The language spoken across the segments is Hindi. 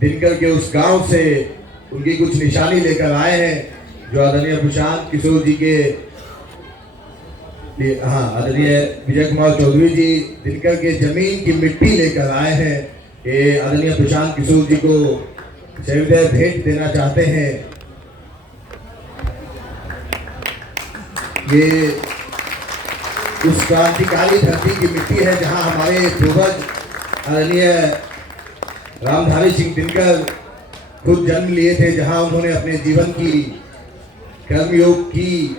दिनकर के उस गांव से उनकी कुछ निशानी लेकर आए हैं, जो आदरणीय प्रशांत किशोर जी के आदरणीय विजय कुमार चौधरी जी दिनकर के जमीन की मिट्टी लेकर आए हैं। ये आदरणीय प्रशांत किशोर जी को सविदय भेंट देना चाहते हैं। ये उस क्रांतिकारी धरती की मिट्टी है जहां हमारे पूर्वज आदरणीय रामधारी सिंह दिनकर खुद जन्म लिए थे, जहां उन्होंने अपने जीवन की कर्मयोग की।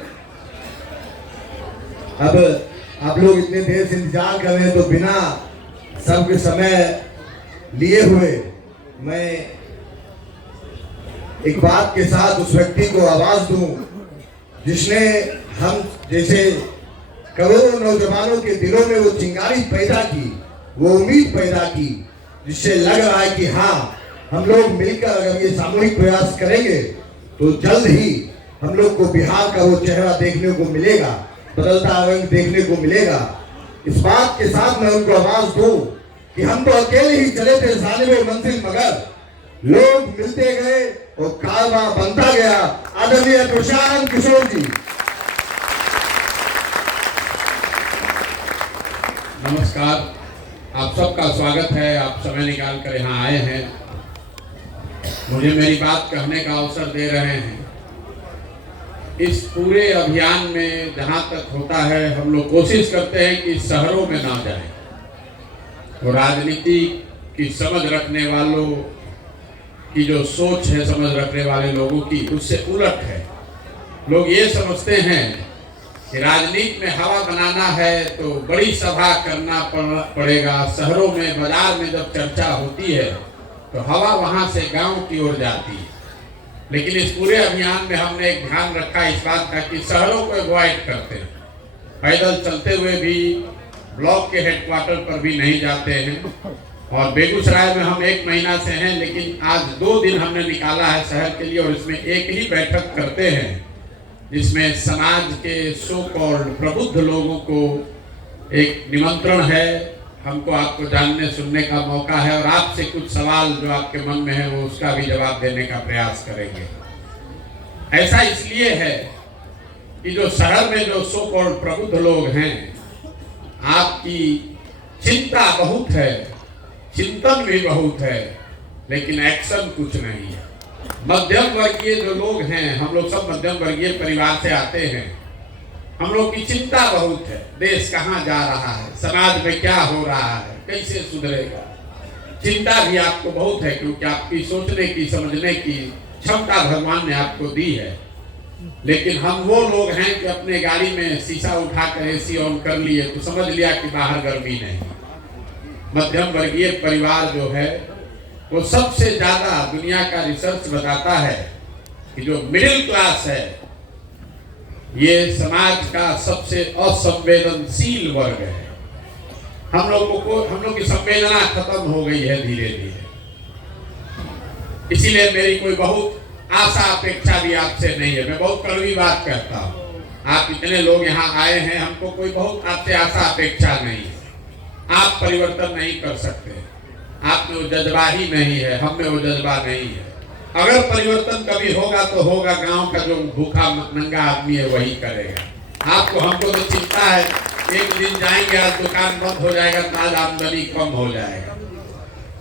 अब आप लोग इतने देर से इंतजार कर रहे हैं, तो बिना सबके समय लिए हुए मैं एक बात के साथ उस व्यक्ति को आवाज दूं जिसने हम जैसे करोड़ों नौजवानों के दिलों में वो चिंगारी पैदा की, वो उम्मीद पैदा की, जिससे लग रहा है कि हाँ, हम लोग मिलकर अगर ये सामूहिक प्रयास करेंगे तो जल्द ही हम लोग को बिहार का वो चेहरा देखने को मिलेगा, बदलता रंग देखने को मिलेगा। इस बात के साथ मैं उनको आवाज दूं कि हम तो अकेले ही चले थे जानिबे मंजिल, मगर लोग मिलते गए और कारवां बनता गया। आदरणीय प्रशांत किशोर जी। नमस्कार, आप सबका स्वागत है। आप समय निकाल कर यहाँ आए हैं, मुझे मेरी बात कहने का अवसर दे रहे हैं। इस पूरे अभियान में जहाँ तक होता है, हम लोग कोशिश करते हैं कि शहरों में ना जाएं। तो राजनीति की समझ रखने वालों की जो सोच है, समझ रखने वाले लोगों की, उससे उलट है। लोग ये समझते हैं कि राजनीति में हवा बनाना है तो बड़ी सभा करना पड़ेगा। शहरों में, बाजार में जब चर्चा होती है तो हवा वहां से गांव की ओर जाती है। लेकिन इस पूरे अभियान में हमने एक ध्यान रखा इस बात का कि शहरों को अवॉइड करते हैं। पैदल चलते हुए भी ब्लॉक के हेडक्वार्टर पर भी नहीं जाते हैं। और बेगूसराय में हम 1 महीना से हैं, लेकिन आज 2 दिन हमने निकाला है शहर के लिए, और इसमें एक ही बैठक करते हैं जिसमें समाज के सो कॉल्ड प्रबुद्ध लोगों को एक निमंत्रण है। हमको आपको जानने सुनने का मौका है, और आपसे कुछ सवाल जो आपके मन में है वो उसका भी जवाब देने का प्रयास करेंगे। ऐसा इसलिए है कि जो शहर में जो सो कॉल्ड प्रबुद्ध लोग हैं, आपकी चिंता बहुत है, चिंतन भी बहुत है, लेकिन एक्शन कुछ नहीं है। मध्यम वर्गीय जो लोग हैं, हम लोग सब मध्यम वर्गीय परिवार से आते हैं, हम लोग की चिंता बहुत है। देश कहाँ जा रहा है, समाज में क्या हो रहा है, कैसे सुधरेगा। चिंता भी आपको बहुत है, क्योंकि आपकी सोचने की, समझने की क्षमता भगवान ने आपको दी है। लेकिन हम वो लोग हैं कि अपने गाड़ी में शीशा उठाकर एसी ऑन कर लिए तो समझ लिया कि बाहर गर्मी नहीं। मध्यम वर्गीय परिवार जो है वो सबसे ज्यादा, दुनिया का रिसर्च बताता है कि जो मिडिल क्लास है, ये समाज का सबसे असंवेदनशील वर्ग है। हम लोग की संवेदना खत्म हो गई है धीरे धीरे। इसीलिए मेरी कोई बहुत आशा अपेक्षा भी आपसे नहीं है। मैं बहुत कड़वी बात कहता हूँ। आप इतने लोग यहाँ आए हैं, हमको कोई बहुत आपसे आशा अपेक्षा नहीं है। आप परिवर्तन नहीं कर सकते, आप में वो जज्बा ही नहीं है, हम में वो जज्बा नहीं है। अगर परिवर्तन कभी होगा तो होगा गांव का जो भूखा नंगा आदमी है वही करेगा। आपको, हमको तो चिंता है, एक दिन जाएंगे आज दुकान बंद हो जाएगा, तो आज आमदनी कम हो जाएगा।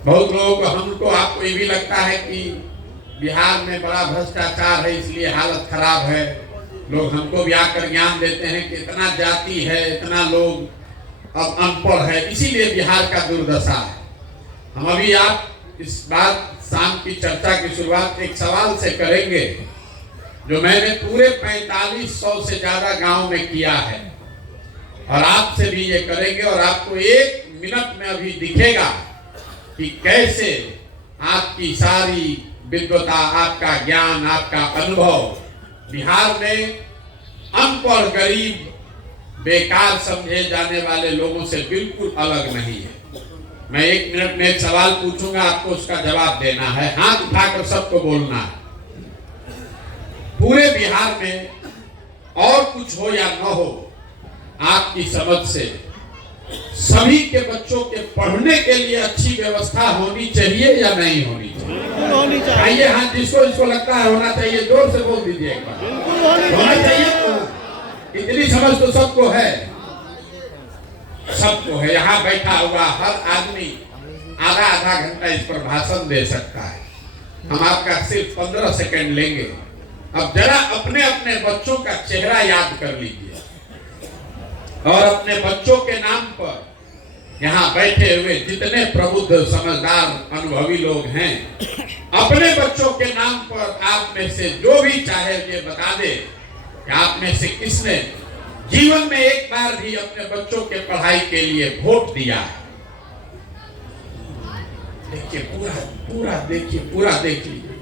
बहुत लोगों को, हमको, आपको ये भी लगता है कि बिहार में बड़ा भ्रष्टाचार है इसलिए हालत खराब है। लोग हमको भी आकर ज्ञान देते हैं कि इतना जाति है, इतना लोग अब अनपढ़ है, इसीलिए बिहार का दुर्दशा है। हम अभी आप इस बात शाम की चर्चा की शुरुआत एक सवाल से करेंगे जो मैंने पूरे 4500 से ज्यादा गांव में किया है, और आपसे भी ये करेंगे। और आपको 1 मिनट में अभी दिखेगा कि कैसे आपकी सारी विद्वता, आपका ज्ञान, आपका अनुभव बिहार में अनपढ़, गरीब, बेकार समझे जाने वाले लोगों से बिल्कुल अलग नहीं है। मैं 1 मिनट में एक सवाल पूछूंगा, आपको उसका जवाब देना है, हाथ उठाकर सबको बोलना है। पूरे बिहार में और कुछ हो या न हो, आपकी समझ से सभी के बच्चों के पढ़ने के लिए अच्छी व्यवस्था होनी चाहिए या नहीं होनी चाहिए? बिल्कुल होनी चाहिए। आइए हाँ, जिसको जिसको लगता है होना चाहिए जोर से बोल दीजिए एक बार। बिल्कुल होनी होना चाहिए। चाहिए। इतनी समझ तो सबको है, सबको है। यहाँ बैठा हुआ हर आदमी आधा आधा घंटा इस पर भाषण दे सकता है। हम आपका सिर्फ 15 सेकंड लेंगे। अब जरा अपने अपने बच्चों का चेहरा याद कर लीजिए और अपने बच्चों के नाम पर यहाँ बैठे हुए जितने प्रबुद्ध समझदार अनुभवी लोग हैं, अपने बच्चों के नाम पर आप में से जो भी चाहे ये बता दे कि आप में से किसने जीवन में एक बार भी अपने बच्चों के पढ़ाई के लिए वोट दिया है। देखिए पूरा पूरा देखिए, पूरा देख लीजिए।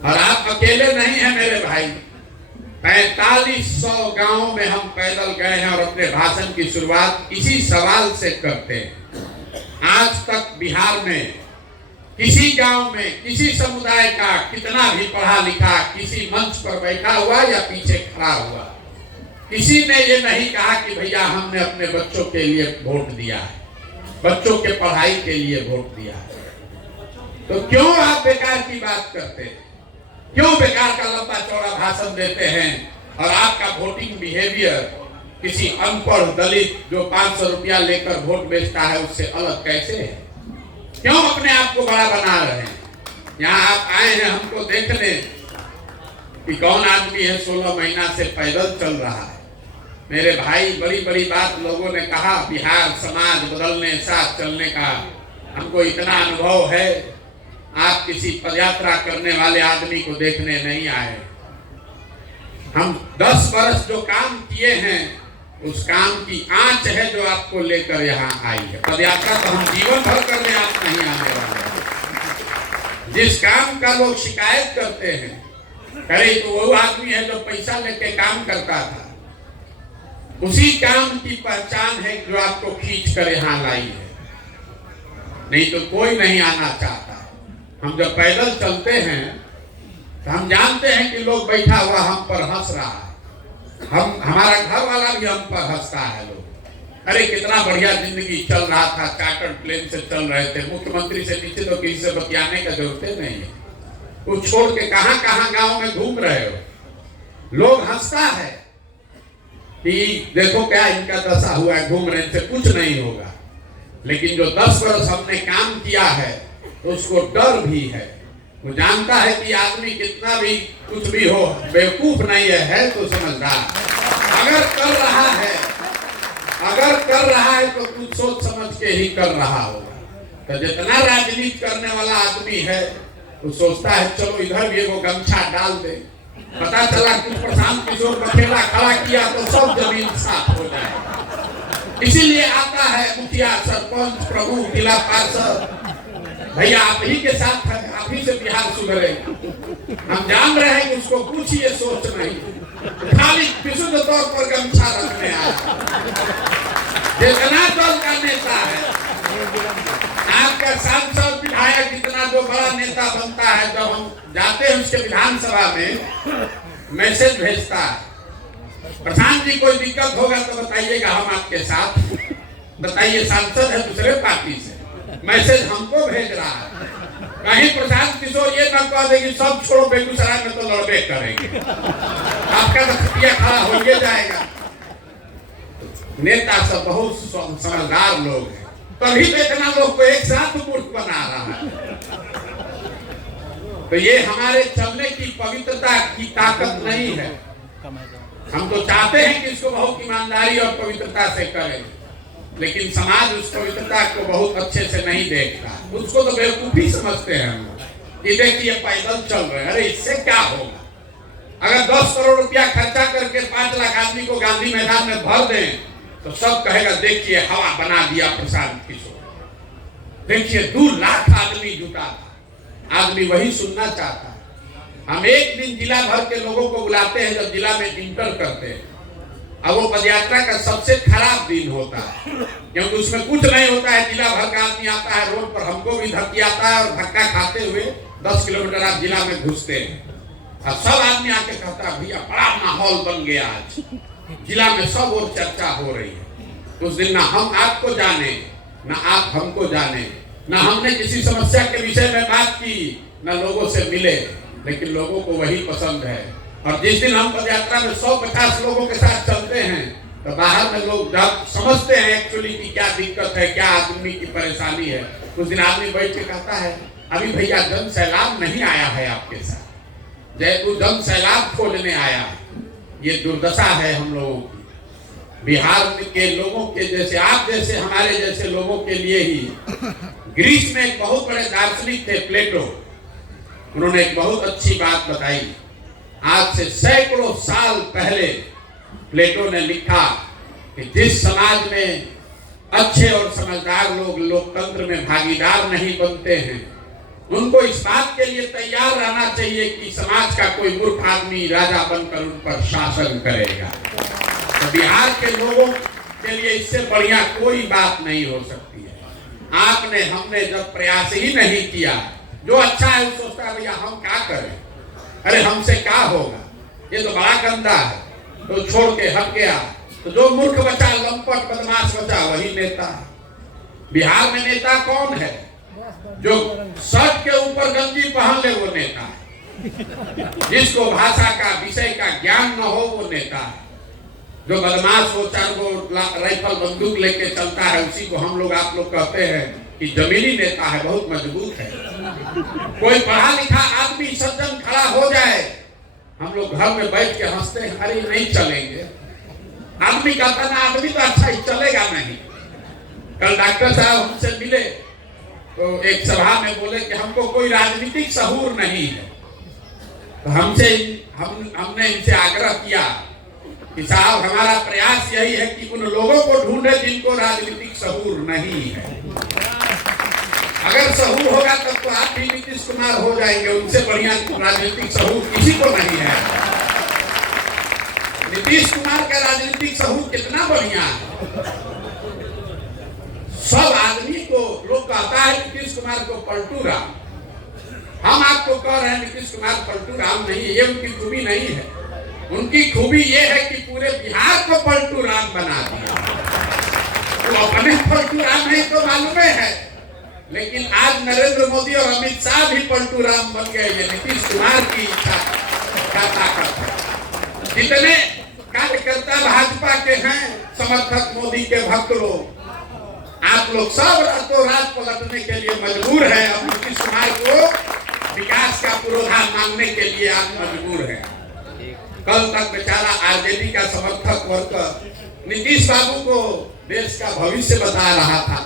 और आप अकेले नहीं हैं मेरे भाई, 4500 गांवों में हम पैदल गए हैं और अपने भाषण की शुरुआत इसी सवाल से करते हैं। आज तक बिहार में किसी गांव में किसी समुदाय का कितना भी पढ़ा लिखा किसी मंच पर बैठा हुआ या पीछे खड़ा हुआ, किसी ने ये नहीं कहा कि भैया हमने अपने बच्चों के लिए वोट दिया है, बच्चों के पढ़ाई के लिए वोट दिया है। तो क्यों आप बेकार की बात करते हैं? क्यों बेकार का लंबा चौड़ा भाषण देते हैं? और आपका वोटिंग बिहेवियर किसी अनपढ़ दलित जो 500 रुपया लेकर वोट बेचता है उससे अलग कैसे है? क्यों अपने आप को बड़ा बना रहे हैं? यहाँ आप आए हैं हमको देखने कि कौन आदमी है 16 महीना से पैदल चल रहा है। मेरे भाई, बड़ी बड़ी बात लोगों ने कहा, बिहार समाज बदलने साथ चलने का हमको इतना अनुभव है। आप किसी पदयात्रा करने वाले आदमी को देखने नहीं आए। हम 10 वर्ष जो काम किए हैं उस काम की आंच है जो आपको लेकर यहाँ आई है। पदयात्रा तो हम जीवन भर करने आप नहीं आने वाले। जिस काम का लोग शिकायत करते हैं, अरे तो वो आदमी है जो पैसा लेके काम करता था, उसी काम की पहचान है जो आपको खींच कर यहाँ लाई है। नहीं तो कोई नहीं आना चाहता। हम जब पैदल चलते हैं तो हम जानते हैं कि लोग बैठा हुआ हम पर हंस रहा है, हमारा घर वाला भी हम पर हंसता है। लोग अरे कितना बढ़िया जिंदगी चल रहा था, चार्टर्ड प्लेन से चल रहे थे, मुख्यमंत्री से नीचे तो किसी से बतियाने का जरूरत नहीं है। कुछ छोड़ के कहां कहां गांव में घूम रहे हो। लोग हंसता है कि देखो क्या इनका दशा हुआ है, घूम रहे से कुछ नहीं होगा। लेकिन जो 10 वर्ष हमने काम किया है तो उसको डर भी है। वो जानता है कि आदमी कितना भी कुछ भी हो बेवकूफ नहीं है तो समझदार। अगर कर रहा है तो कुछ सोच समझ के ही कर रहा होगा। तो जितना राजनीति करने वाला आदमी है वो सोचता है चलो इधर भी वो गमछा डाल दे, पता चला कुछ प्रशांत किशोर बखेड़ा खड़ा किया तो सब जमीन साफ हो जाए। इसीलिए आता है मुखिया, सरपंच, प्रमुख, जिला पार्षद, भैया आप ही के साथ है, आप ही से बिहार सुधरेगा। हम जान रहे हैं कि उसको कुछ ये सोच नहीं, खाली विशुद्ध तौर पर गमछा रखने आया। जितना दल का नेता है, आपका सांसद विधायक इतना जो बड़ा नेता बनता है, जब हम जाते हैं उसके विधानसभा में मैसेज भेजता है, प्रधान जी कोई दिक्कत होगा तो बताइएगा हम आपके साथ। बताइए, सांसद है दूसरे पार्टी से, मैसेज हमको भेज रहा है। कहीं प्रशांत किशोर ये ना कह देगी सब छोड़ो बेगूसराय में तो लड़बे करेंगे, आपका तो खटिया खड़ा हो जाएगा। नेता सब बहुत समझदार लोग हैं, तभी तो इतना लोग को एक साथ मूर्ख बना रहा है। तो ये हमारे चलने की पवित्रता की ताकत नहीं है। हम तो चाहते हैं कि इसको बहुत ईमानदारी और पवित्रता से करें, लेकिन समाज उस पवित्रता को बहुत अच्छे से नहीं देखता। उसको तो बेवकूफी समझते हैं हम कि देखिए पैदल चल रहे हैं, अरे इससे क्या होगा? अगर 10 करोड़ रुपया खर्चा करके 5 लाख आदमी को गांधी मैदान में भर दें तो सब कहेगा देखिए हवा बना दिया प्रशांत किशोर। देखिए 2 लाख आदमी जुटा था, आदमी वही सुनना चाहता है। हम एक दिन जिला भर के लोगों को बुलाते हैं जब जिला में इंटर करते हैं। अब वो पदयात्रा का सबसे खराब दिन होता है, क्योंकि उसमें कुछ नहीं होता है। जिला भर का आदमी आता है रोड पर, हमको भी धक्की आता है और धक्का खाते हुए 10 किलोमीटर आप जिला में घुसते हैं। अब सब आदमी आके कहता है भैया बड़ा माहौल बन गया, आज जिला में सब और चर्चा हो रही है। उस दिन ना हम आपको जाने, ना आप हमको जाने, न हमने किसी समस्या के विषय में बात की, न लोगों से मिले, लेकिन लोगों को वही पसंद है। और जिस दिन हम पदयात्रा में 150 लोगों के साथ चलते हैं तो बाहर में लोग जब समझते हैं एक्चुअली कि क्या दिक्कत है, क्या आदमी की परेशानी है। उस दिन आदमी बैठ के कहता है, अभी भैया जन सैलाब नहीं आया है आपके साथ, जयपुर जन सैलाब खोजने आया है। ये दुर्दशा है हम लोगों की। बिहार के लोगों के जैसे, आप जैसे, हमारे जैसे लोगों के लिए ही ग्रीस में एक बहुत बड़े दार्शनिक थे प्लेटो, उन्होंने एक बहुत अच्छी बात बताई। आज से सैकड़ों साल पहले प्लेटो ने लिखा कि जिस समाज में अच्छे और समझदार लोग लोकतंत्र में भागीदार नहीं बनते हैं, उनको इस बात के लिए तैयार रहना चाहिए कि समाज का कोई मूर्ख आदमी राजा बनकर उन पर शासन करेगा। तो बिहार के लोगों के लिए इससे बढ़िया कोई बात नहीं हो सकती है। आपने, हमने जब प्रयास ही नहीं किया, जो अच्छा है वो सोचता है भैया हम क्या करें, अरे हमसे क्या होगा, ये तो बड़ा गंदा है, तो छोड़ के हट गया। तो जो मूर्ख बचा, लंपट बदमाश बचा, वही नेता है। बिहार में नेता कौन है? जो शर्ट के ऊपर गंजी पहन ले वो नेता है। जिसको भाषा का, विषय का ज्ञान न हो वो नेता है। जो बदमाश हो, 4 गो राइफल बंदूक लेके चलता है, उसी को हम लोग, आप लोग कहते हैं कि जमीनी नेता है, बहुत मजबूत है। कोई पढ़ा लिखा आदमी सज्जन खड़ा हो जाए, हम लोग घर में बैठ के हंसते हैं, अरे नहीं चलेंगे। आदमी कहता ना, आदमी तो अच्छा ही चलेगा नहीं। कल डॉक्टर साहब हमसे मिले तो एक सभा में बोले कि हमको कोई राजनीतिक सहूर नहीं है। तो हमने इनसे आग्रह किया कि साहब हमारा प्रयास यही है कि उन लोगों को ढूंढे जिनको राजनीतिक सहूर नहीं है। अगर सहूर होगा तब तो आप भी नीतीश कुमार हो जाएंगे, उनसे बढ़िया राजनीतिक सहूर किसी को नहीं है। नीतीश कुमार का राजनीतिक सहूर कितना बढ़िया है। सब आदमी को लोग कहता है नीतीश कुमार को पलटू राम। हम आपको कह रहे हैं नीतीश कुमार पलटू राम नहीं है, ये उनकी खूबी नहीं है। उनकी खूबी ये है कि पूरे बिहार को पलटू राम बना दिया। तो अपने पलटू राम नहीं तो मालूम है, लेकिन आज नरेंद्र मोदी और अमित शाह भी पलटू राम बन गए। ये नीतीश कुमार की इच्छा का ताकत है। जितने कार्यकर्ता भाजपा के हैं, समर्थक मोदी के भक्त लोग, आप लोग सब रातों रात पलटने के लिए मजबूर हैं। अब नीतीश कुमार को विकास का पूर्वाधार मानने के लिए आप मजबूर हैं। कल तक बेचारा आरजेडी का समर्थक वर्ग नीतीश बाबू को देश का भविष्य बता रहा था।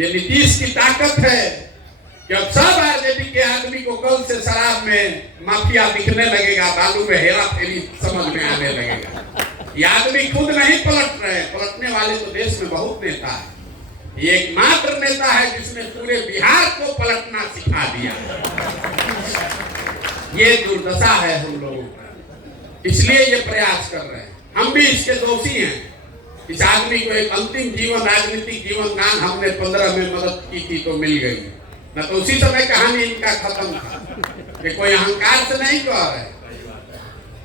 ये नीतीश की ताकत है कि अब सब आरजेडी के आदमी को कल से शराब में माफिया दिखने लगेगा, बालू में हेरा फेरी समझ में आने लगेगा। ये आदमी खुद नहीं पलट रहे, पलटने वाले तो देश में बहुत नेता है। ये एकमात्र नेता है जिसने पूरे बिहार को पलटना सिखा दिया। ये दुर्दशा है हम लोगों का, इसलिए ये प्रयास कर रहे हैं। हम भी इसके दोषी हैं। इस आदमी को एक अंतिम जीवन, राजनीतिक जीवन दान हमने 15 में मदद की थी तो मिल गई, न तो उसी समय कहानी इनका खत्म था। कि कोई अहंकार से नहीं कह रहे।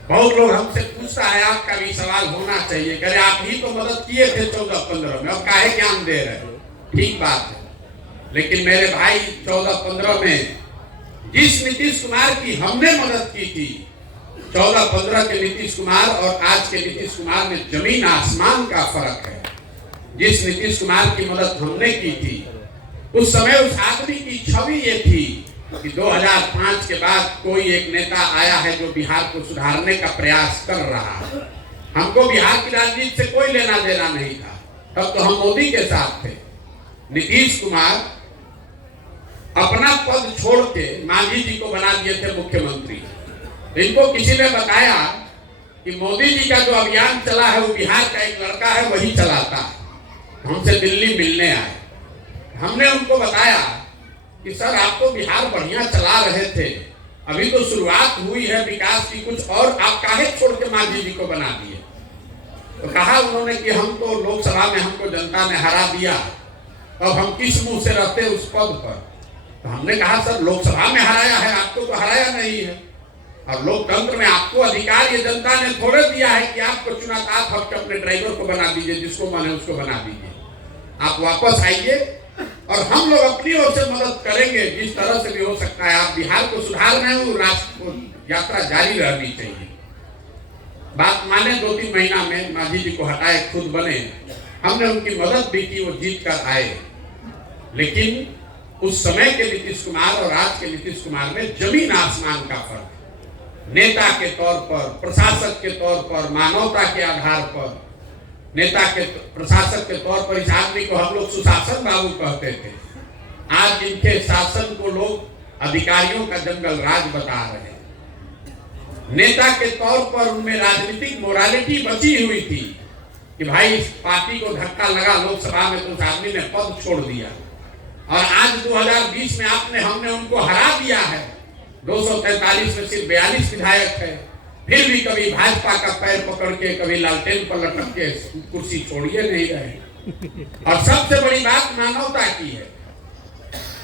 बहुत लोग हमसे पूछता है, आपका भी सवाल होना चाहिए, कह रहे आप ही तो मदद किए थे 14-15 में, अब काहे ज्ञान दे रहे। ठीक बात है, लेकिन मेरे भाई 14-15 में जिस नीतीश कुमार की हमने मदद की थी, 14-15 के नीतीश कुमार और आज के नीतीश कुमार में जमीन आसमान का फर्क है। जिस नीतीश कुमार की मदद हमने की थी, उस समय उस आदमी की छवि ये थी कि 2005 के बाद कोई एक नेता आया है जो बिहार को सुधारने का प्रयास कर रहा है। हमको बिहार की राजनीति से कोई लेना देना नहीं था, तब तो हम मोदी के साथ थे। नीतीश कुमार अपना पद छोड़ के मांझी जी को बना दिए थे मुख्यमंत्री। इनको किसी ने बताया कि मोदी जी का जो अभियान चला है वो बिहार का एक लड़का है वही चलाता है। हमसे दिल्ली मिलने आए, हमने उनको बताया कि सर आप तो बिहार बढ़िया चला रहे थे, अभी तो शुरुआत हुई है विकास की कुछ, और आप काहे छोड़ के मांझी जी को बना दिए। तो कहा उन्होंने कि हम तो लोकसभा में हमको जनता ने हरा दिया, अब हम किस मुंह से रहते उस पद पर। तो हमने कहा सर लोकसभा में हराया है, आपको तो हराया नहीं है, और लोकतंत्र में आपको अधिकार ये जनता ने थोड़े दिया है कि आपको चुना था, आप अपने ड्राइवर को बना दीजिए, जिसको माने उसको बना दीजिए। आप वापस आइए और हम लोग अपनी ओर से मदद करेंगे जिस तरह से भी हो सकता है। आप बिहार को सुधार रहे हो, राष्ट्र को यात्रा जारी रहनी चाहिए। बात माने 2-3 महीना में मांझी जी को हटाए, खुद बने, हमने उनकी मदद भी की, वो जीत कर आए। लेकिन उस समय के नीतीश कुमार और आज के नीतीश कुमार में जमीन आसमान का फर्क है। नेता के तौर पर, प्रशासक के तौर पर, मानवता के आधार पर, नेता के प्रशासक के तौर पर इस आदमी को हम लोग सुशासन बाबू कहते थे। आज इनके शासन को लोग अधिकारियों का जंगल राज बता रहे हैं। नेता के तौर पर उनमें राजनीतिक मोरालिटी बची हुई थी कि भाई इस पार्टी को धक्का लगा लोकसभा में तो उस आदमी ने पद छोड़ दिया। और आज 2020 में हमने उनको हरा दिया है। 243 में सिर्फ 42 विधायक है, फिर भी कभी भाजपा का पैर पकड़ के, कभी लालटेन पर लटक के कुर्सी छोड़िए नहीं रहे। और सबसे बड़ी बात मानवता की है,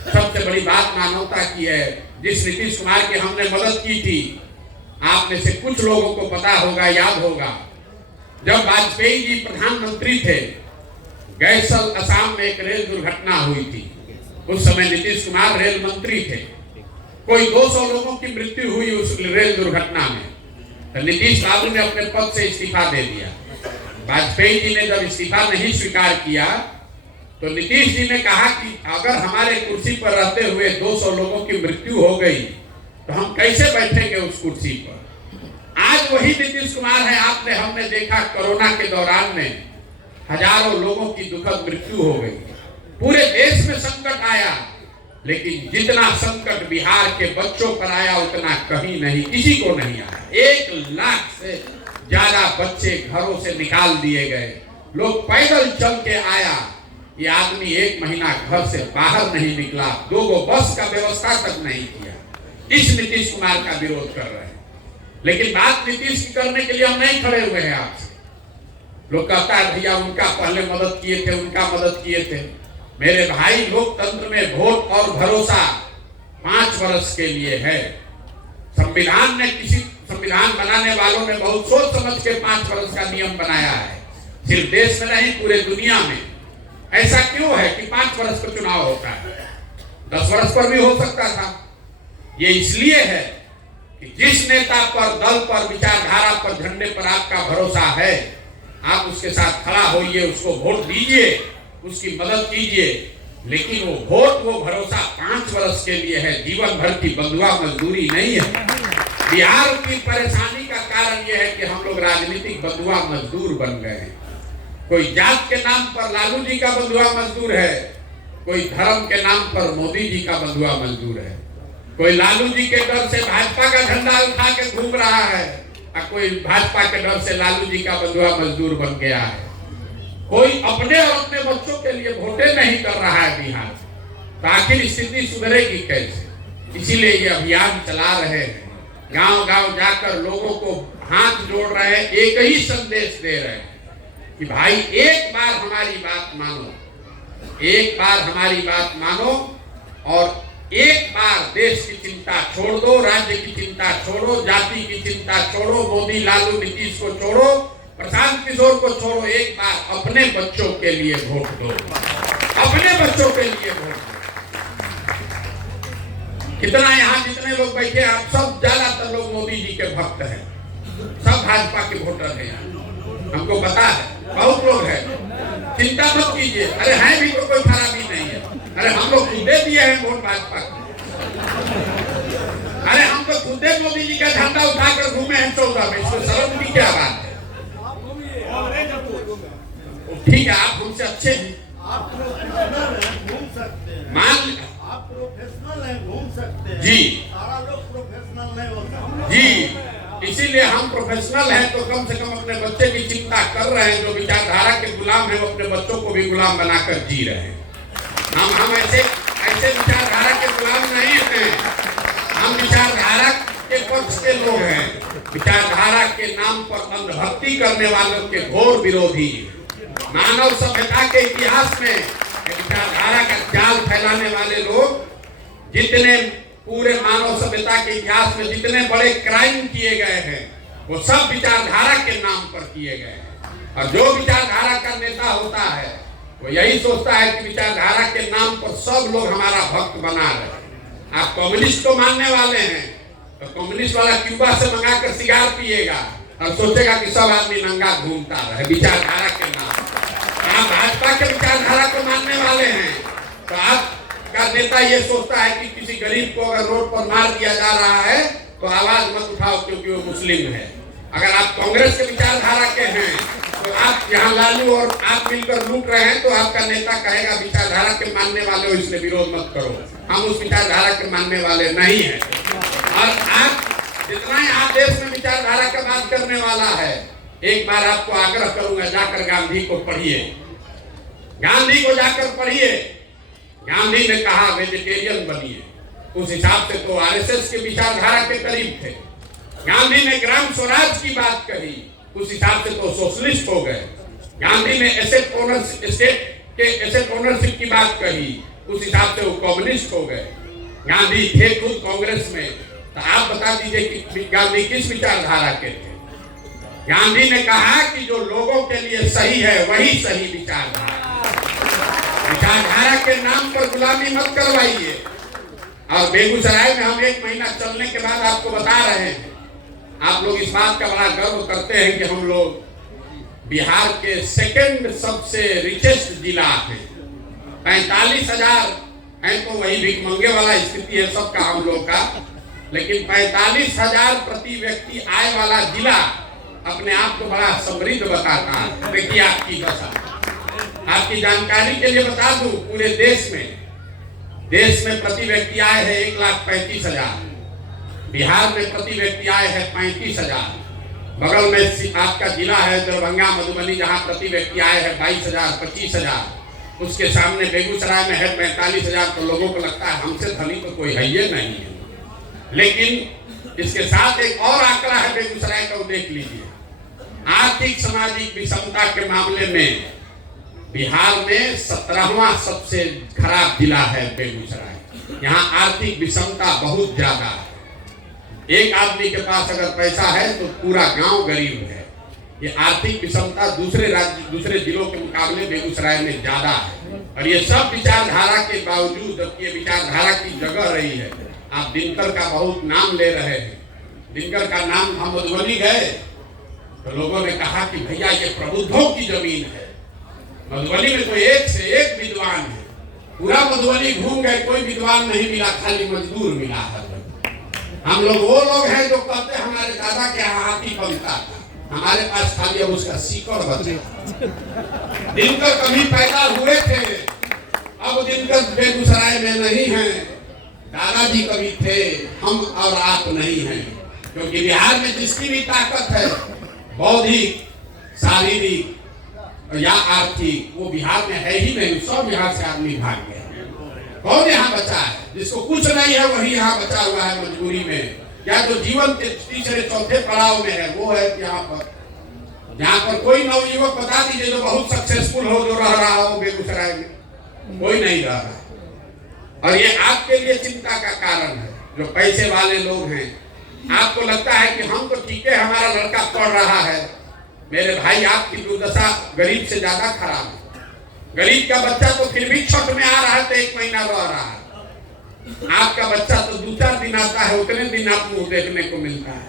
सबसे बड़ी बात मानवता की है। जिस नीतीश कुमार की हमने मदद की थी, आप में से कुछ लोगों को पता होगा, याद होगा, जब वाजपेयी जी प्रधानमंत्री थे, गैसल असम में एक रेल दुर्घटना हुई थी। उस समय नीतीश कुमार रेल मंत्री थे। कोई 200 लोगों की मृत्यु हुई उस रेल दुर्घटना में, तो नीतीश बाबू ने अपने पद से इस्तीफा दे दिया। वाजपेयी जी ने जब इस्तीफा नहीं स्वीकार किया तो नीतीश जी ने कहा कि अगर हमारे कुर्सी पर रहते हुए 200 लोगों की मृत्यु हो गई तो हम कैसे बैठेंगे उस कुर्सी पर। आज वही नीतीश कुमार है। हमने देखा कोरोना के दौरान में हजारों लोगों की दुखद मृत्यु हो गई, पूरे देश में संकट आया, लेकिन जितना संकट बिहार के बच्चों पर आया उतना कहीं नहीं, किसी को नहीं आया। 1 लाख से ज्यादा बच्चे घरों से निकाल दिए गए, लोग पैदल चल के आया। ये आदमी 1 महीना घर से बाहर नहीं निकला, 2 बस का व्यवस्था तक नहीं किया। इस नीतीश कुमार का विरोध कर रहे हैं। लेकिन बात नीतीश की करने के लिए हम नहीं खड़े हुए हैं आपसे। लोग कहता है भैया उनका पहले मदद किए थे, उनका मदद किए थे। मेरे भाई, लोकतंत्र में वोट और भरोसा 5 वर्ष के लिए है। संविधान बनाने वालों ने बहुत सोच समझ के 5 वर्ष का नियम बनाया है, सिर्फ देश में नहीं पूरे दुनिया में। ऐसा क्यों है कि 5 वर्ष पर चुनाव होता है? 10 वर्ष पर भी हो सकता था। ये इसलिए है कि जिस नेता पर, दल पर, विचारधारा पर, झंडे पर आपका भरोसा है, आप उसके साथ खड़ा होइए, उसको वोट दीजिए, उसकी मदद कीजिए। लेकिन वो वोट, वो भरोसा 5 वर्ष के लिए है, जीवन भर की बंधुआ मजदूरी नहीं है। बिहार की परेशानी का कारण यह है कि हम लोग राजनीतिक बंधुआ मजदूर बन गए हैं। कोई जात के नाम पर लालू जी का बंधुआ मजदूर है, कोई धर्म के नाम पर मोदी जी का बंधुआ मजदूर है, कोई लालू जी के डर से भाजपा का झंडा उठा के घूम रहा है, और कोई भाजपा के डर से लालू जी का बंधुआ मजदूर बन गया है। कोई अपने और अपने बच्चों के लिए वोटें नहीं कर रहा है बिहार। तो आखिर स्थिति सुधरेगी कैसे? इसीलिए ये अभियान चला रहे हैं, गांव गांव जाकर लोगों को हाथ जोड़ रहे हैं, एक ही संदेश दे रहे हैं कि भाई एक बार हमारी बात मानो, एक बार हमारी बात मानो, और एक बार देश की चिंता छोड़ दो, राज्य की चिंता छोड़ो, जाति की चिंता छोड़ो, मोदी लालू नीतीश को छोड़ो, प्रशांत किशोर को छोड़ो, एक बार अपने बच्चों के लिए वोट दो, अपने बच्चों के लिए वोट दो। कितना यहाँ जितने लोग बैठे, आप सब ज्यादातर लोग मोदी जी के भक्त हैं, सब भाजपा के वोटर हैं यहाँ, हमको पता है, बहुत लोग हैं। चिंता मत कीजिए, अरे हैं भी तो कोई खराबी नहीं है। अरे हम लोग खुदे दिए हैं वोट भाजपा को, अरे हम तो खुदे मोदी जी का झंडा उठाकर घूमे हैं 14 में, इसमें शर्म की क्या बात है? ठीक है, आप हमसे अच्छे हैं, आप घूम सकते हैं, आप प्रोफेशनल हैं, घूम सकते हैं जी, सारा लोग प्रोफेशनल नहीं होता जी। इसीलिए हम प्रोफेशनल हैं तो कम से कम अपने बच्चे की चिंता कर रहे हैं। जो विचारधारा के गुलाम हैं वो अपने बच्चों को भी गुलाम बनाकर जी रहे हैं। हम ऐसे विचारधारा के गुलाम नहीं हैं, हम विचारधारा के पक्ष के लोग हैं। विचारधारा के नाम पर अंधभक्ति करने वालों के घोर विरोधी। मानव सभ्यता के इतिहास में विचारधारा का जाल फैलाने वाले लोग, जितने पूरे मानव सभ्यता के इतिहास में जितने बड़े क्राइम किए गए हैं वो सब विचारधारा के नाम पर किए गए हैं। और जो विचारधारा का नेता होता है वो यही सोचता है कि विचारधारा के नाम पर सब लोग हमारा भक्त बना रहे। आप कम्युनिस्ट को मानने वाले हैं तो कम्युनिस्ट वाला क्यूबा से मंगा कर सिगार पिएगा और सोचेगा कि सब आदमी नंगा घूमता रहे विचारधारा के नाम। आप भाजपा के विचारधारा को मानने वाले हैं तो आपका नेता ये सोचता है कि किसी गरीब को अगर रोड पर मार दिया जा रहा है तो आवाज मत उठाओ क्योंकि वो मुस्लिम है। अगर आप कांग्रेस के विचारधारा के हैं तो आप यहाँ लालू और आप मिलकर लूट रहे हैं तो आपका नेता कहेगा विचारधारा के मानने वाले हो इसलिए विरोध मत करो, हम उस विचारधारा के मानने वाले नहीं हैं। और आप जितना ही आप देश में विचारधारा का बात करने वाला है, एक बार आपको आग्रह करूंगा जाकर गांधी को पढ़िए, गांधी को जाकर पढ़िए। गांधी ने कहा वेजिटेरियन बनिए, उस हिसाब से तो आरएसएस के विचारधारा के करीब थे। गांधी ने ग्राम स्वराज की बात कही, उस हिसाब से तो सोशलिस्ट हो गए। गांधी ने एसेट ओनरशिप की बात कही, उस हिसाब से वो कम्युनिस्ट हो गए। गांधी थे खुद कांग्रेस में, तो आप बता दीजिए कि गांधी किस विचारधारा के थे। गांधी ने कहा कि जो लोगों के लिए सही है वही सही विचारधारा। विचारधारा के नाम पर गुलामी मत करवाइए। और बेगूसराय में हम 1 महीना चलने के बाद आपको बता रहे हैं, आप लोग इस बात का बड़ा गर्व करते हैं कि हम लोग बिहार के सेकंड सबसे रिचेस्ट जिला हैं। 45,000 है तो वही भिखमंगे वाला स्थिति है सबका हम लोग का, लेकिन 45,000 प्रति व्यक्ति आय वाला जिला अपने आप को बड़ा समृद्ध बताता है। देखिए आपकी दशा, आपकी जानकारी के लिए बता दूं, पूरे देश में प्रति व्यक्ति आय है 1,35,000। बिहार में प्रति व्यक्ति आय है 35,000। बगल में आपका जिला है दरभंगा मधुबनी जहाँ प्रति व्यक्ति आय है 22,000 25,000। उसके सामने बेगूसराय में है 45,000। तो लोगों को लगता है हमसे धनी तो कोई है ही नहीं है। लेकिन इसके साथ एक और आंकड़ा है बेगूसराय का, देख लीजिए। आर्थिक सामाजिक विषमता के मामले में बिहार में 17वां सबसे खराब जिला है बेगूसराय। यहाँ आर्थिक विषमता बहुत ज्यादा है। एक आदमी के पास अगर पैसा है तो पूरा गांव गरीब है। ये आर्थिक विषमता दूसरे जिलों के मुकाबले बेगूसराय में ज्यादा है। और ये सब विचारधारा के बावजूद, जबकि ये विचारधारा की जगह रही है। आप दिनकर का बहुत नाम ले रहे हैं। दिनकर का नाम हम मधुबनी गए तो लोगों ने कहा कि भैया ये प्रबुद्धों की जमीन है। मधुबनी में तो एक से एक विद्वान है। पूरा मधुबनी घूम गए, कोई विद्वान नहीं मिला, खाली मजदूर मिला है। हम लोग वो लोग हैं जो कहते हैं हमारे दादा के हाथी बनता था, हमारे पास खाली अब उसका सीकर बचा। दिनकर कभी पैदा हुए थे, अब दिनकर बेगूसराय में नहीं है। दादाजी कभी थे, हम और आप नहीं हैं। क्योंकि बिहार में जिसकी भी ताकत है, बौद्धिक, शारीरिक या आर्थिक, वो बिहार में है ही नहीं। सब बिहार से आदमी भाग गए। कौन यहाँ बचा है? जिसको कुछ नहीं है वही यहाँ बचा हुआ है मजबूरी में, या जो जीवन के तीसरे चौथे पड़ाव में है वो है यहाँ पर कोई नवयुवक बता दीजिए जो बहुत सक्सेसफुल हो, जो रह रहा हो बेगूसराय में, कोई नहीं रह रहा। और ये आपके लिए चिंता का कारण है। जो पैसे वाले लोग हैं, आपको लगता है कि हम तो ठीक है, हमारा लड़का पढ़ रहा है। मेरे भाई, आपकी दुर्दशा गरीब से ज्यादा खराब है। गरीब का बच्चा तो फिर भी छठ में आ रहा है तो 1 महीना रह रहा है। आपका बच्चा तो 2-4 दिन आता है, उतने दिन आप मुंह देखने को मिलता है।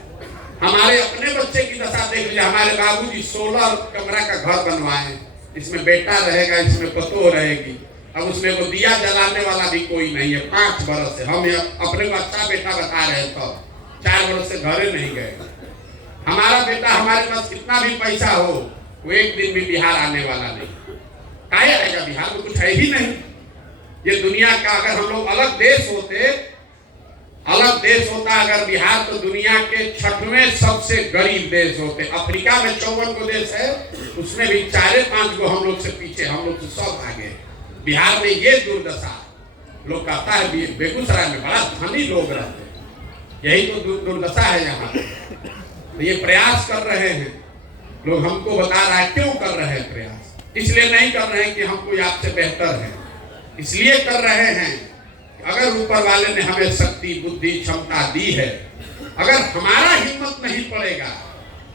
हमारे अपने बच्चे की दशा देख लीजिए। हमारे बाबूजी 16 कमरा का घर बनवाए, इसमें बेटा रहेगा, इसमें पतोह रहेगी। अब उसमें वो दिया जलाने वाला भी कोई नहीं है। 5 बरस से हम अपने को अच्छा बेटा बता रहे तो 4 बरस से घरे नहीं गए। हमारा बेटा, हमारे पास कितना भी पैसा हो, वो एक दिन भी बिहार आने वाला नहीं। काहे आएगा? बिहार में कुछ है ही नहीं। ये दुनिया का, अगर हम लोग अलग देश होता अगर बिहार, तो दुनिया के 6वें सबसे गरीब देश होते। अफ्रीका में 54 गो देश है, उसमें भी 4-5 गो हम लोग से पीछे, हम लोग से सब आगे। बिहार में ये दुर्दशा। लोग कहता है बेगूसराय में बड़ा धनी लोग रहते हैं, यही तो दुर्दशा है यहाँ। तो ये प्रयास कर रहे हैं लोग, हमको बता रहा है क्यों कर रहे हैं प्रयास। इसलिए नहीं कर रहे हैं कि हम कोई आपसे बेहतर है, इसलिए कर रहे हैं कि अगर ऊपर वाले ने हमें शक्ति, बुद्धि, क्षमता दी है, अगर हमारा हिम्मत नहीं पड़ेगा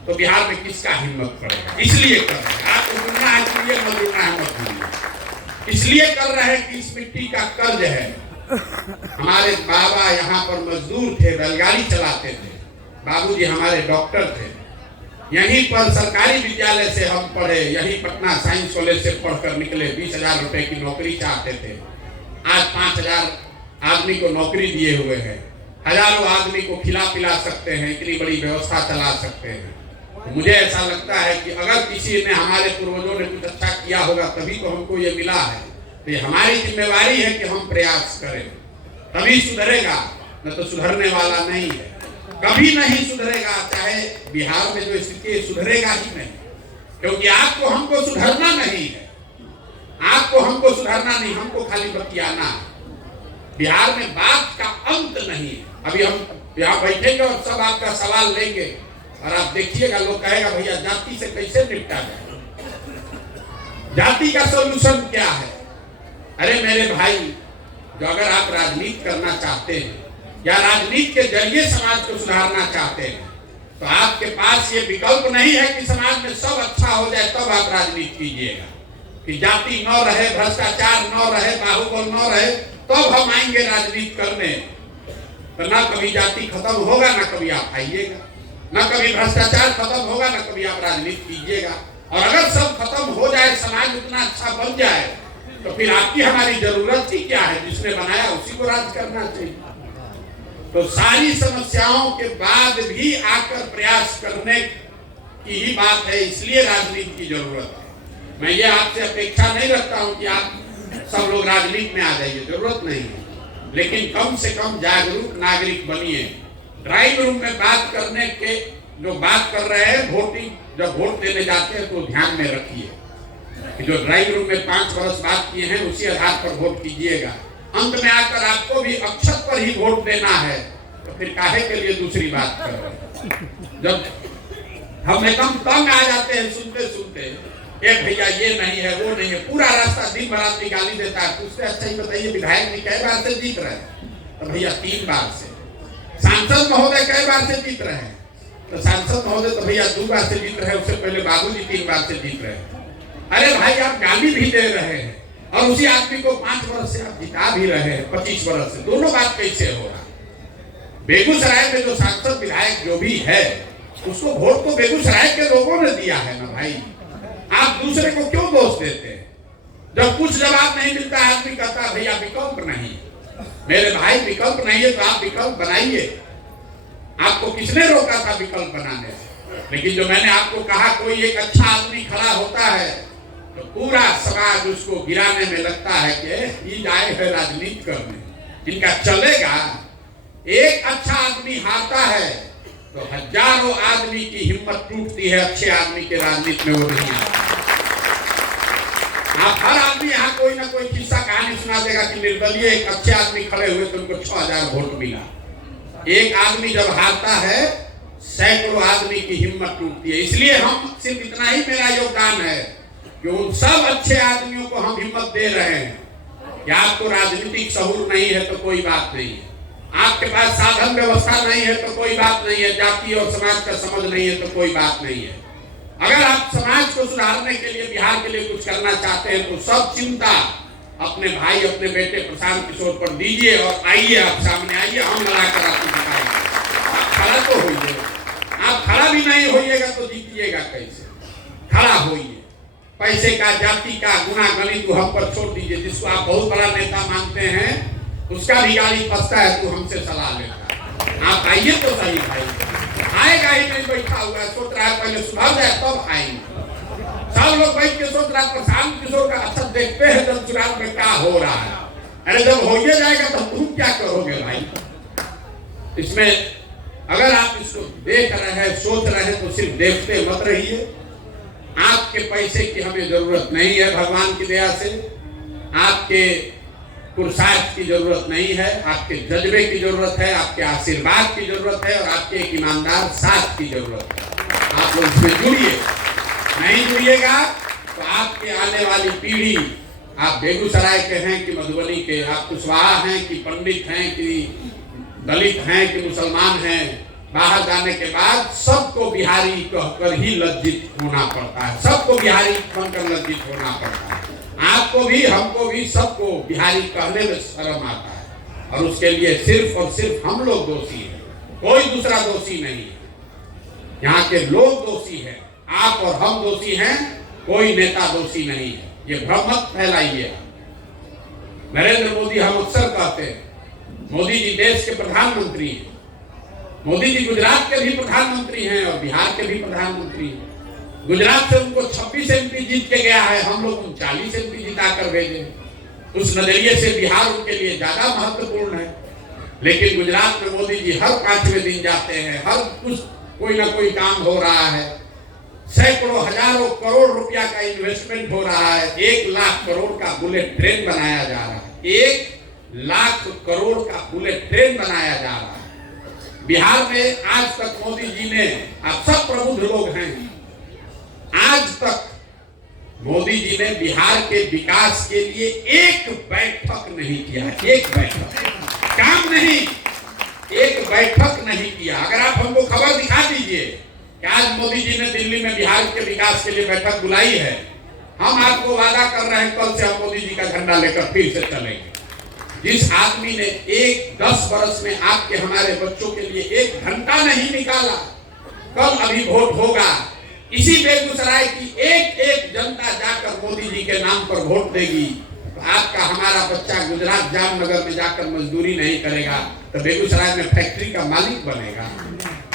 तो बिहार में किसका हिम्मत पड़ेगा। इसलिए कर रहे हैं। आपको जुड़ना है, मत जुड़ना है, मत जुड़िए। इसलिए कर रहे हैं कि इस मिट्टी का कर्ज है। हमारे बाबा यहाँ पर मजदूर थे, बैलगाड़ी चलाते थे, बाबूजी हमारे डॉक्टर थे, यहीं पर सरकारी विद्यालय से हम पढ़े, यहीं पटना साइंस कॉलेज से पढ़कर निकले, 20,000 रुपए की नौकरी चाहते थे। आज 5,000 आदमी को नौकरी दिए हुए हैं, हजारों आदमी को खिला पिला सकते हैं, इतनी बड़ी व्यवस्था चला सकते हैं। तो मुझे ऐसा लगता है कि अगर किसी ने, हमारे पूर्वजों ने कुछ अच्छा किया होगा तभी तो हमको ये मिला है, तो ये हमारी जिम्मेवारी है कि हम प्रयास करें, तभी सुधरेगा, न तो सुधरने वाला नहीं है, कभी नहीं सुधरेगा। चाहे बिहार में जो स्थिति है सुधरेगा ही नहीं, क्योंकि आपको हमको सुधरना नहीं है, आपको हमको सुधरना नहीं, हमको खाली बतियाना है। बिहार में बात का अंत नहीं है। अभी हम यहाँ बैठेंगे और सब आपका सवाल लेंगे और आप देखिएगा, लोग कहेगा भैया जाति से कैसे निपटा जाए, जाति का सॉल्यूशन क्या है। अरे मेरे भाई, जो अगर आप राजनीति करना चाहते हैं या राजनीति के जरिए समाज को सुधारना चाहते हैं, तो आपके पास ये विकल्प नहीं है कि समाज में सब अच्छा हो जाए तब आप राजनीति कीजिएगा, कि जाति न रहे, भ्रष्टाचार न रहे, बाहुबल न रहे, तब हम आएंगे राजनीति करने। तो ना कभी जाति खत्म होगा, ना कभी आप आइएगा, ना कभी भ्रष्टाचार खत्म होगा, ना कभी आप राजनीति कीजिएगा। और अगर सब खत्म हो जाए, समाज उतना अच्छा बन जाए, तो फिर आपकी हमारी जरूरत ही क्या है। जिसने बनाया उसी को राज करना चाहिए। तो सारी समस्याओं के बाद भी आकर प्रयास करने की ही बात है, इसलिए राजनीति की जरूरत है। मैं ये आपसे अपेक्षा नहीं रखता हूं कि आप सब लोग राजनीति में आ जाइए, जरूरत नहीं है, लेकिन कम से कम जागरूक नागरिक बनिए। ड्राइंग रूम में बात करने के जो बात कर रहे हैं, वोटिंग जब वोट देने जाते हैं तो ध्यान में रखिए कि जो ड्राइंग रूम में 5 वर्ष बात किए हैं उसी आधार पर वोट कीजिएगा। अंत में आकर आपको भी अक्षत पर ही वोट देना है, तो फिर काहे के लिए दूसरी बात कर रहे हैं। जब हम एकदम तंग आ जाते हैं सुनते सुनते, एक भैया ये नहीं है, वो नहीं है, पूरा रास्ता दिन भर आदमी गाली देता है, उससे अच्छा ही बताइए विधायक ने कई बार से जीत रहे हैं, तो भैया 3 बार से। सांसद महोदय कई बार से जीत रहे हैं, तो सांसद महोदय तो भैया 2 बार से जीत रहे हैं, उससे पहले बाबूजी 3 बार से जीत रहे हैं। अरे भाई, आप गाली भी दे रहे हैं और उसी आदमी को 5 वर्ष से आप जिता भी रहे हैं, 25 वर्ष से, दोनों बात कैसे हो रहा। बेगूसराय में जो सांसद विधायक जो भी है, उसको वोट तो बेगूसराय के लोगों ने दिया है ना भाई। आप दूसरे को क्यों दोष देते हैं? जब कुछ जवाब नहीं मिलता है, आदमी कहता है भैया विकल्प नहीं। मेरे भाई, विकल्प नहीं है तो आप विकल्प बनाइए। आपको किसने रोका था विकल्प बनाने से? लेकिन जो मैंने आपको कहा, कोई एक अच्छा आदमी खड़ा होता है तो पूरा समाज उसको गिराने में लगता है कि ये आए है राजनीति करने, इनका चलेगा। एक अच्छा आदमी हारता है तो हजारों आदमी की हिम्मत टूटती है, अच्छे आदमी के राजनीति में वो नहीं आता। आप हर आदमी यहाँ कोई ना कोई किस्सा कहानी सुना देगा कि निर्दलीय एक अच्छे आदमी खड़े हुए तो उनको 6,000 वोट मिला। एक आदमी जब हारता है, सैकड़ों आदमी की हिम्मत टूटती है। इसलिए हम सिर्फ इतना ही मेरा योगदान है कि उन सब अच्छे आदमियों को हम हिम्मत दे रहे हैं कि आपको राजनीतिक शऊर नहीं है तो कोई बात नहीं है, आपके पास साधन व्यवस्था नहीं है तो कोई बात नहीं है, जाति और समाज का समझ नहीं है तो कोई बात नहीं है। अगर आप समाज को सुधारने के लिए, बिहार के लिए कुछ करना चाहते हैं तो सब चिंता अपने भाई, अपने बेटे प्रशांत किशोर पर दीजिए और आइए, आप सामने आइए, हम लड़ाकर आपको बताएंगे। आप खड़ा तो होइए, आप खड़ा भी नहीं होइएगा तो जीतिएगा कैसे? खड़ा होइए। पैसे का, जाति का गुना गणित हम पर छोड़ दीजिए। जिसको आप बहुत बड़ा नेता मानते हैं उसका भी गाली फंसता है, तू हमसे सलाह लेता है। आप आइए तो सही भाई, आएगा ही नहीं, बैठा हुआ है, सोच रहा है पहले सुधर जाए तब आएंगे। सब लोग बैठ के सोच रहा है प्रशांत किशोर का अच्छा देखते हैं जब चुनाव में क्या हो रहा है। अरे जब हो जाएगा तो तुम क्या करोगे भाई? इसमें अगर आप इसको देख रहे हैं, सोच रहे हैं तो सिर्फ देखते मत रहिए। आपके पैसे की हमें जरूरत नहीं है, भगवान की दया से आपके पुरुषार्थ की जरूरत नहीं है, आपके जज्बे की जरूरत है, आपके आशीर्वाद की जरूरत है और आपके एक ईमानदार साथ की जरूरत है। आप लोग इसमें जुड़िए, नहीं जुड़िएगा तो आपके आने वाली पीढ़ी, आप बेगूसराय के हैं कि मधुबनी के, आप कुशवाहा हैं कि पंडित हैं कि दलित हैं कि मुसलमान हैं, बाहर जाने के बाद सबको बिहारी कहकर ही लज्जित होना पड़ता है, सबको बिहारी बनकर लज्जित होना पड़ता है। आप आपको भी, हमको भी, सबको बिहारी कहने में शर्म आता है, और उसके लिए सिर्फ और सिर्फ हम लोग दोषी हैं, कोई दूसरा दोषी नहीं है। यहाँ के लोग दोषी हैं, आप और हम दोषी हैं, कोई नेता दोषी नहीं है। ये भ्रम मत फैलाइए। नरेंद्र मोदी, हम अक्सर कहते हैं, मोदी जी देश के प्रधानमंत्री हैं। मोदी जी गुजरात के भी प्रधानमंत्री हैं और बिहार के भी प्रधानमंत्री हैं। गुजरात से उनको 26 MP जीत के गया है, हम लोग 39 MP जिता कर भेजे। उस नजरिए से बिहार उनके लिए ज्यादा महत्वपूर्ण है। लेकिन गुजरात में मोदी जी हर 5वें दिन जाते हैं, हर कुछ कोई ना कोई काम हो रहा है, सैकड़ों हजारों करोड़ रुपया का इन्वेस्टमेंट हो रहा है, 1 लाख करोड़ का बुलेट ट्रेन बनाया जा रहा है, 1 लाख करोड़ का बुलेट ट्रेन बनाया जा रहा है। बिहार में आज तक मोदी जी ने, आप सब प्रबुद्ध लोग हैं, आज तक मोदी जी ने बिहार के विकास के लिए एक बैठक नहीं किया, एक बैठक, काम नहीं, एक बैठक नहीं किया। अगर आप हमको खबर दिखा दीजिए कि आज मोदी जी ने दिल्ली में बिहार के विकास के लिए बैठक बुलाई है, हम आपको वादा कर रहे हैं कल से हम मोदी जी का झंडा लेकर फिर से चलेंगे। जिस आदमी ने 10 वर्ष में आपके हमारे बच्चों के लिए 1 घंटा नहीं निकाला, कल अभी वोट होगा, इसी बेगूसराय की एक जनता जाकर मोदी जी के नाम पर वोट देगी, तो आपका हमारा बच्चा गुजरात जामनगर में जाकर मजदूरी नहीं करेगा, तो बेगूसराय में फैक्ट्री का मालिक बनेगा।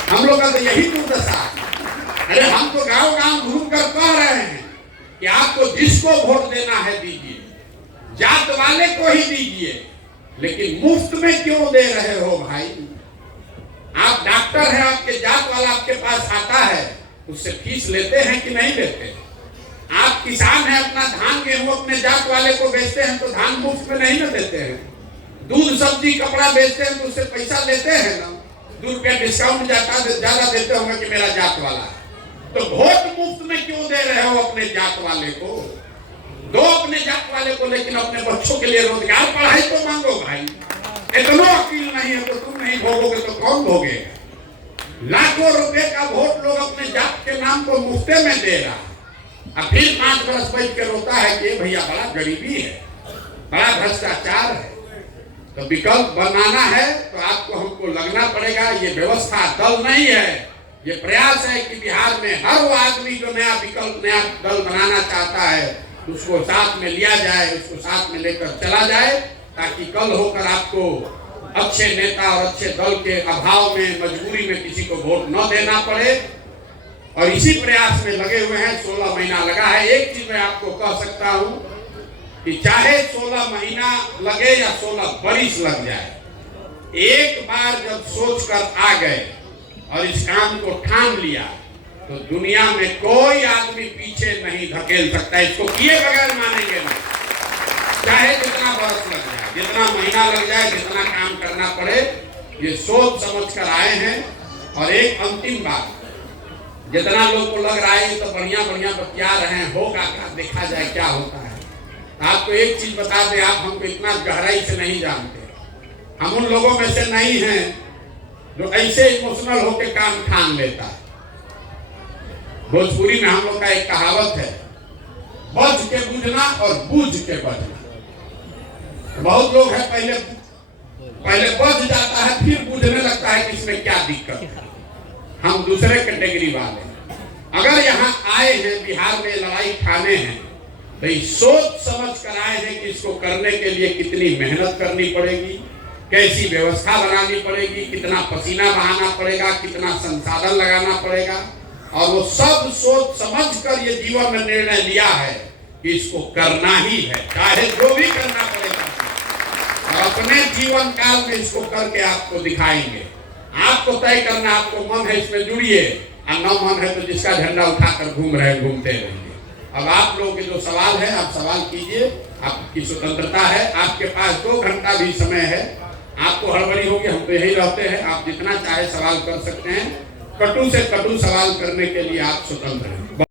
हम लोग का तो यही दुर्दशा। अरे हम तो गांव गांव घूम कर कह रहे हैं कि आपको जिसको वोट देना है दीजिए, जात वाले को ही दीजिए, लेकिन मुफ्त में क्यों दे रहे हो भाई? आप डॉक्टर हैं, आपके जात वाला आपके पास आता है, उससे फीस लेते हैं कि नहीं लेते? आप किसान हैं, अपना धान गेहूं अपने जात वाले को बेचते हैं, तो धान मुफ्त में नहीं ना देते हैं? दूध सब्जी कपड़ा बेचते हैं तो उससे पैसा लेते हैं ना, 2 रुपया डिस्काउंट ज्यादा देते होंगे कि मेरा जात वाला है। तो वोट मुफ्त में क्यों दे रहे हो अपने जात वाले को? दो अपने जात वाले को, लेकिन अपने बच्चों के लिए रोजगार, पढ़ाई तो मांगो भाई। इतना अकील नहीं है तो तुम नहीं भोगोगे तो कौन भोगेगा? लाखों रुपए का वोट लोग अपने जात के नाम को मुफ्ते में दे रहा है, और फिर 5 बरस बैठ के रोता है कि भैया बड़ा गरीबी है, बड़ा भ्रष्टाचार है। तो विकल्प बनाना है तो आपको हमको लगना पड़ेगा। ये व्यवस्था दल नहीं है, ये प्रयास है कि बिहार में हर वो आदमी जो नया विकल्प, नया दल बनाना चाहता है, उसको साथ में लिया जाए, उसको साथ में लेकर चला जाए, ताकि कल होकर आपको अच्छे नेता और अच्छे दल के अभाव में, मजबूरी में किसी को वोट न देना पड़े। और इसी प्रयास में लगे हुए हैं। 16 महीना लगा है। एक चीज मैं आपको कह सकता हूं कि चाहे 16 महीना लगे या 16 बरिस लग जाए, एक बार जब सोच कर आ गए और इस काम को ठान लिया, तो दुनिया में कोई आदमी पीछे नहीं धकेल सकता। इसको किए बगैर मानेंगे नहीं, चाहे जितना बरस लग जाए, जितना महीना लग जाए, जितना काम करना पड़े। ये सोच समझ कर आए हैं। और एक अंतिम बात, जितना लोग को लग रहा है तो बढ़िया बढ़िया बतिया रहे हैं, होगा क्या, देखा जाए क्या होता है। आपको एक चीज बता दें, आप हमको इतना गहराई से नहीं जानते। हम उन लोगों में से नहीं हैं जो ऐसे इमोशनल होकर काम ठान लेता है। भोजपुरी में हम लोग का एक कहावत है, बच के बुझना और बूझ के बचना। बहुत लोग हैं पहले बच जाता है, फिर बुझने लगता है कि इसमें क्या दिक्कत है। हम दूसरे कैटेगरी वाले हैं। अगर यहाँ आए हैं, बिहार में लड़ाई ठाने हैं, तो सोच समझ कर आए हैं कि इसको करने के लिए कितनी मेहनत करनी पड़ेगी, कैसी व्यवस्था बनानी पड़ेगी, कितना पसीना बहाना पड़ेगा, कितना संसाधन लगाना पड़ेगा। और वो सब सोच समझ कर ये जीवन में निर्णय लिया है कि इसको करना ही है, चाहे जो भी करना पड़ेगा। और अपने जीवन काल में इसको करके आपको दिखाएंगे। आपको तय करना, आपको मन है इसमें जुड़िए, और न मन है तो जिसका झंडा उठाकर घूम रहे घूमते रहिए। अब आप लोगों के जो सवाल है, आप सवाल कीजिए। आपकी स्वतंत्रता है, आपके पास 2 घंटा भी समय है। आपको हड़बड़ी होगी, हम तो यही रहते हैं, आप जितना चाहे सवाल कर सकते हैं। कटु से कटु सवाल करने के लिए आप स्वतंत्र हैं।